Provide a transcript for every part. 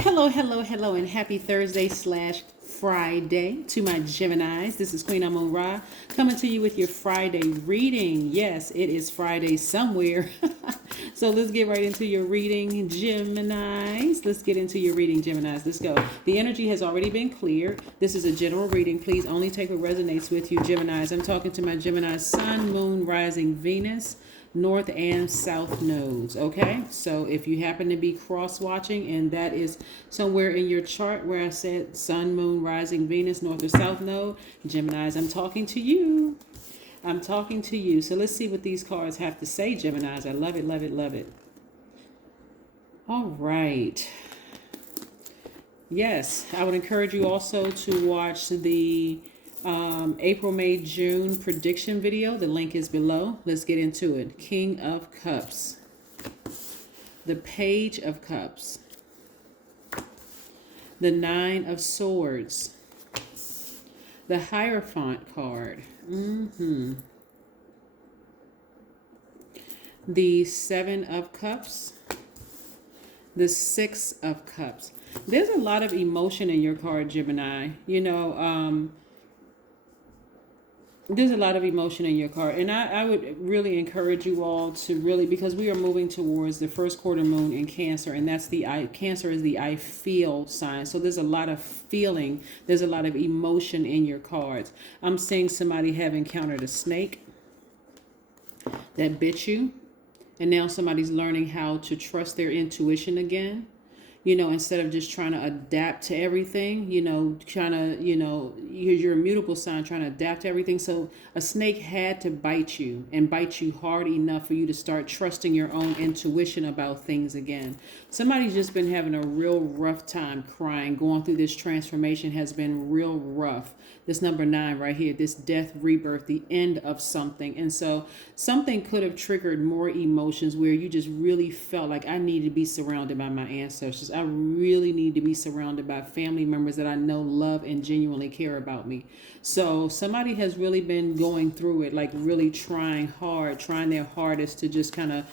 Hello, hello, hello, and happy Thursday slash Friday to my Geminis. This is Queen Amun Ra coming to you with your Friday reading. Yes, it is Friday somewhere. So let's get right into your reading, Geminis. Let's get into your reading, Geminis. Let's go. The energy has already been cleared. This is a general reading. Please only take what resonates with you, Geminis. I'm talking to my Gemini Sun, Moon, Rising, Venus, North and South nodes. Okay, so if you happen to be cross watching and that is somewhere in your chart where I said Sun, Moon, Rising, Venus, North or South node, Geminis, I'm talking to you. I'm talking to you. So let's see what these cards have to say, Geminis. I love it, love it, love it. All right. Yes, I would encourage you also to watch the April, May, June prediction video. The link is below. Let's get into it. King of Cups. The Page of Cups. The Nine of Swords. The Hierophant card. The Seven of Cups. The Six of Cups. There's a lot of emotion in your card, Gemini. There's a lot of emotion in your card. And I would really encourage you all to really, because we are moving towards the first quarter moon in Cancer, and that's Cancer is the I feel sign. So there's a lot of feeling. There's a lot of emotion in your cards. I'm seeing somebody have encountered a snake that bit you. And now somebody's learning how to trust their intuition again. Instead of just trying to adapt to everything, you're a mutable sign trying to adapt to everything. So a snake had to bite you and bite you hard enough for you to start trusting your own intuition about things again. Somebody's just been having a real rough time crying, going through this transformation has been real rough. This number 9 right here, this death, rebirth, the end of something. And so something could have triggered more emotions where you just really felt like I need to be surrounded by my ancestors. I really need to be surrounded by family members that I know love and genuinely care about me. So somebody has really been going through it, like really trying their hardest to just kind of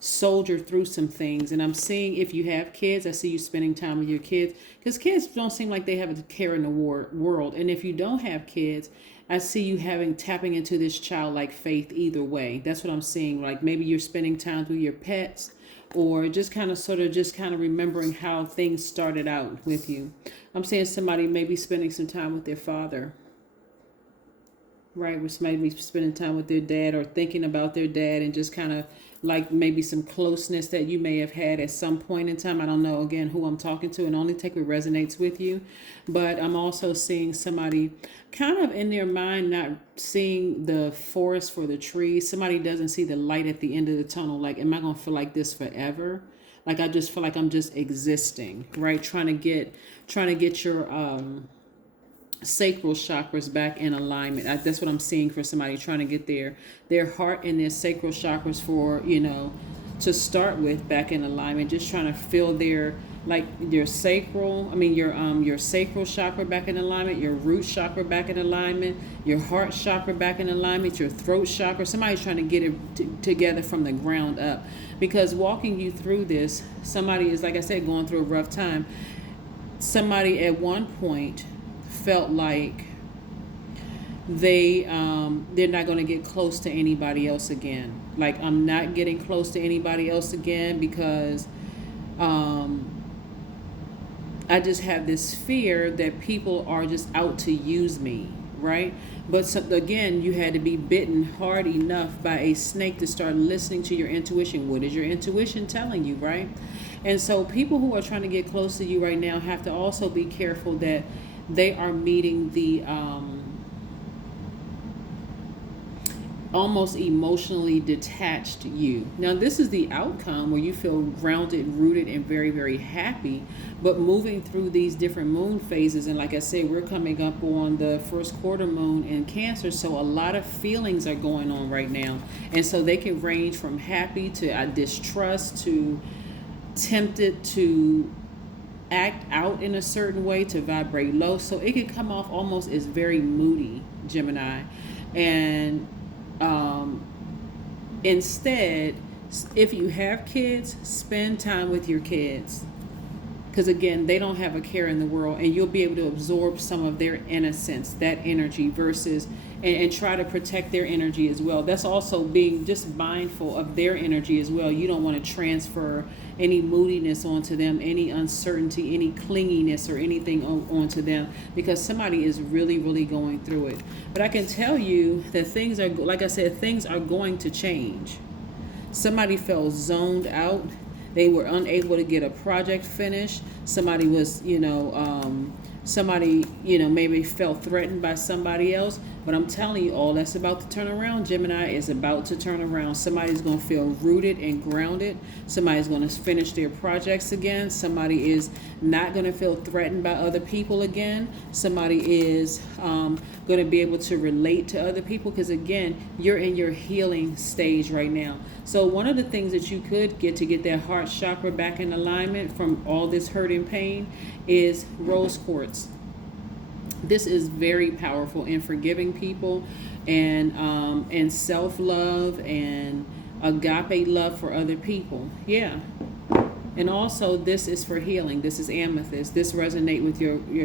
soldier through some things. And I'm seeing, if you have kids, I see you spending time with your kids, because kids don't seem like they have a care in the world. And if you don't have kids, I see you tapping into this childlike faith either way. That's what I'm seeing. Like maybe you're spending time with your pets, or just kind of remembering how things started out with you. I'm saying somebody may be spending some time with their father, right? Which might be spending time with their dad or thinking about their dad, and just kind of like maybe some closeness that you may have had at some point in time. I don't know, again, who I'm talking to, and only take what resonates with you. But I'm also seeing somebody kind of in their mind not seeing the forest for the trees. Somebody doesn't see the light at the end of the tunnel. Like, am I going to feel like this forever? Like, I just feel like I'm just existing, right? Trying to get your sacral chakras back in alignment. That's what I'm seeing for somebody trying to get their heart and their sacral chakras to start with back in alignment. Just trying to feel your sacral chakra back in alignment, your root chakra back in alignment, your heart chakra back in alignment, your throat chakra. Somebody's trying to get it together from the ground up, because walking you through this, somebody is, like I said, going through a rough time. Somebody at one point felt like they're not going to get close to anybody else again. Like, I'm not getting close to anybody else again because I just have this fear that people are just out to use me, right? But again, you had to be bitten hard enough by a snake to start listening to your intuition. What is your intuition telling you, right? And so people who are trying to get close to you right now have to also be careful that they are meeting the almost emotionally detached you. Now, this is the outcome where you feel grounded, rooted, and very, very happy. But moving through these different moon phases, and like I said, we're coming up on the first quarter moon in Cancer, so a lot of feelings are going on right now. And so they can range from happy to distrust to tempted to act out in a certain way, to vibrate low. So it can come off almost as very moody, Gemini. And instead, if you have kids, spend time with your kids. because again, they don't have a care in the world, and you'll be able to absorb some of their innocence, that energy, versus and try to protect their energy as well. That's also being just mindful of their energy as well. You don't want to transfer any moodiness onto them, any uncertainty, any clinginess or anything onto them, because somebody is really, really going through it. But I can tell you that things are, like I said, things are going to change. Somebody felt zoned out. They were unable to get a project finished. Somebody was, maybe felt threatened by somebody else. But I'm telling you, all that's about to turn around. Gemini is about to turn around. Somebody's going to feel rooted and grounded. Somebody's going to finish their projects again. Somebody is not going to feel threatened by other people again. Somebody is going to be able to relate to other people, because again, you're in your healing stage right now. So one of the things that you could get to get that heart chakra back in alignment from all this hurt and pain is rose quartz. This is very powerful in forgiving people, and self-love and agape love for other people. Yeah. And also, this is for healing. This is amethyst. This resonates with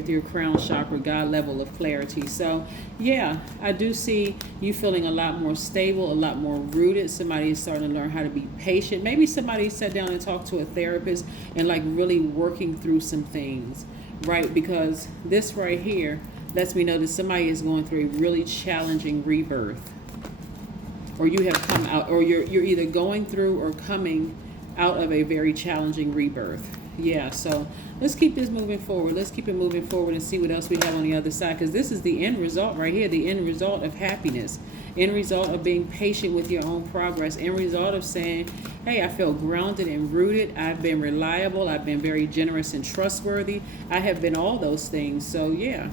your crown chakra, God level of clarity. So, yeah, I do see you feeling a lot more stable, a lot more rooted. Somebody is starting to learn how to be patient. Maybe somebody sat down and talked to a therapist and like really working through some things, right? Because this right here lets me know that somebody is going through a really challenging rebirth, or you have come out, or you're either going through or coming out of a very challenging rebirth. Yeah, so let's keep this moving forward. Let's keep it moving forward and see what else we have on the other side, because this is the end result right here, the end result of happiness, end result of being patient with your own progress, end result of saying, hey, I feel grounded and rooted. I've been reliable. I've been very generous and trustworthy. I have been all those things. So yeah,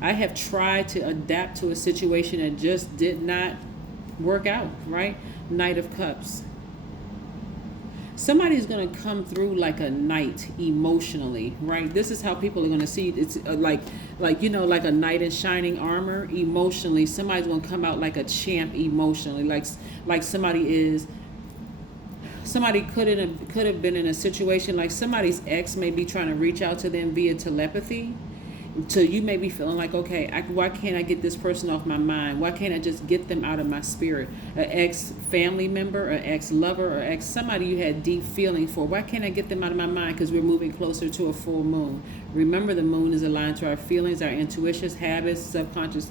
I have tried to adapt to a situation that just did not work out, right? Knight of Cups. Somebody's going to come through like a knight emotionally, right? This is how people are going to see it. It's like a knight in shining armor emotionally. Somebody's going to come out like a champ emotionally, like somebody could have been in a situation like somebody's ex may be trying to reach out to them via telepathy. So you may be feeling like, okay, why can't I get this person off my mind? Why can't I just get them out of my spirit? An ex-family member, an ex-lover, or somebody you had deep feeling for. Why can't I get them out of my mind? Because we're moving closer to a full moon. Remember, the moon is aligned to our feelings, our intuitions, habits, subconscious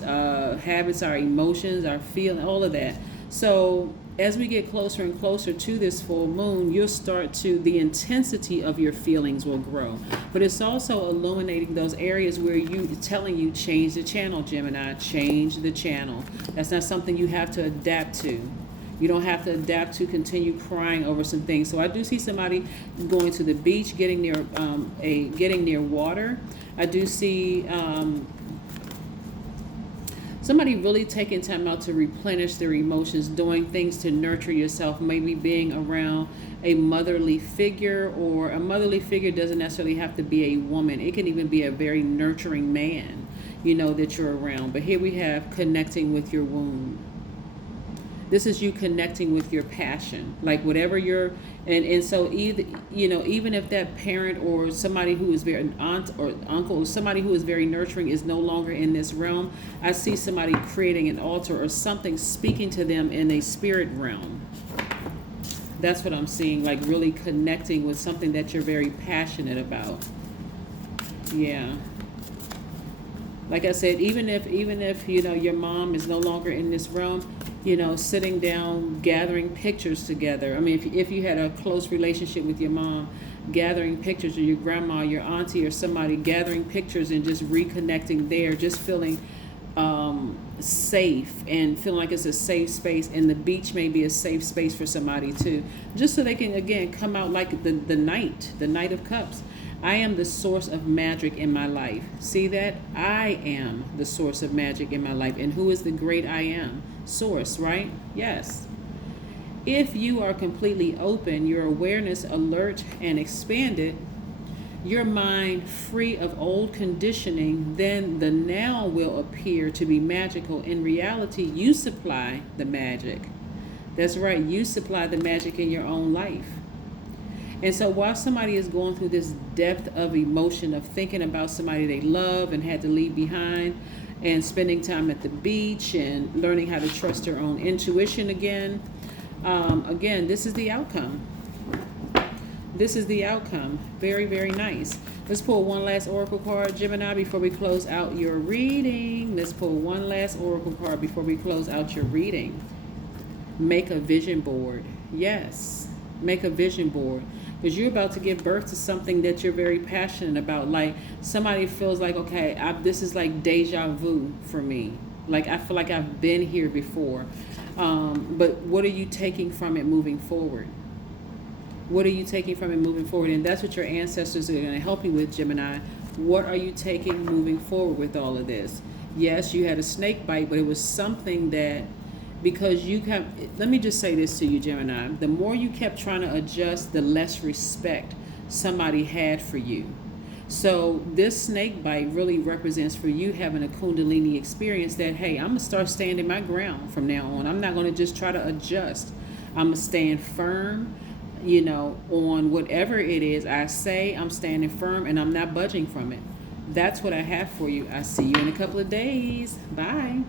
habits, our emotions, our feeling, all of that. So as we get closer and closer to this full moon, the intensity of your feelings will grow. But it's also illuminating those areas where telling you, change the channel, Gemini, change the channel. That's not something you have to adapt to. You don't have to adapt to continue crying over some things. So I do see somebody going to the beach, getting near water. I do see somebody really taking time out to replenish their emotions, doing things to nurture yourself, maybe being around a motherly figure, or a motherly figure doesn't necessarily have to be a woman. It can even be a very nurturing man, that you're around. But here we have connecting with your womb. This is you connecting with your passion, like whatever and so even if that parent or somebody who is very, an aunt or uncle, or somebody who is very nurturing is no longer in this realm, I see somebody creating an altar or something, speaking to them in a spirit realm. That's what I'm seeing, like really connecting with something that you're very passionate about. Yeah. Like I said, even if your mom is no longer in this realm, sitting down, gathering pictures together. I mean, if you had a close relationship with your mom, gathering pictures, or your grandma, your auntie, or somebody, gathering pictures and just reconnecting there, just feeling safe and feeling like it's a safe space. And the beach may be a safe space for somebody too, just so they can, again, come out like the Knight of Cups. I am the source of magic in my life. See that? I am the source of magic in my life. And who is the great I am? Source, right? Yes. If you are completely open, your awareness alert and expanded, your mind free of old conditioning, then the now will appear to be magical. In reality, you supply the magic. That's right. You supply the magic in your own life. And so while somebody is going through this depth of emotion of thinking about somebody they love and had to leave behind, and spending time at the beach and learning how to trust their own intuition again, again, this is the outcome. This is the outcome. Very, very nice. Let's pull one last oracle card, Gemini, before we close out your reading. Let's pull one last oracle card before we close out your reading. Make a vision board. Yes, make a vision board. Because you're about to give birth to something that you're very passionate about. Like somebody feels like, okay, this is like deja vu for me. Like I feel like I've been here before. But what are you taking from it moving forward? What are you taking from it moving forward? And that's what your ancestors are going to help you with, Gemini. What are you taking moving forward with all of this? Yes, you had a snake bite, but it was something that, because you kept, let me just say this to you, Gemini. The more you kept trying to adjust, the less respect somebody had for you. So this snake bite really represents for you having a Kundalini experience that, hey, I'm going to start standing my ground from now on. I'm not going to just try to adjust. I'm going to stand firm, you know, on whatever it is I say. I'm standing firm and I'm not budging from it. That's what I have for you. I'll see you in a couple of days. Bye.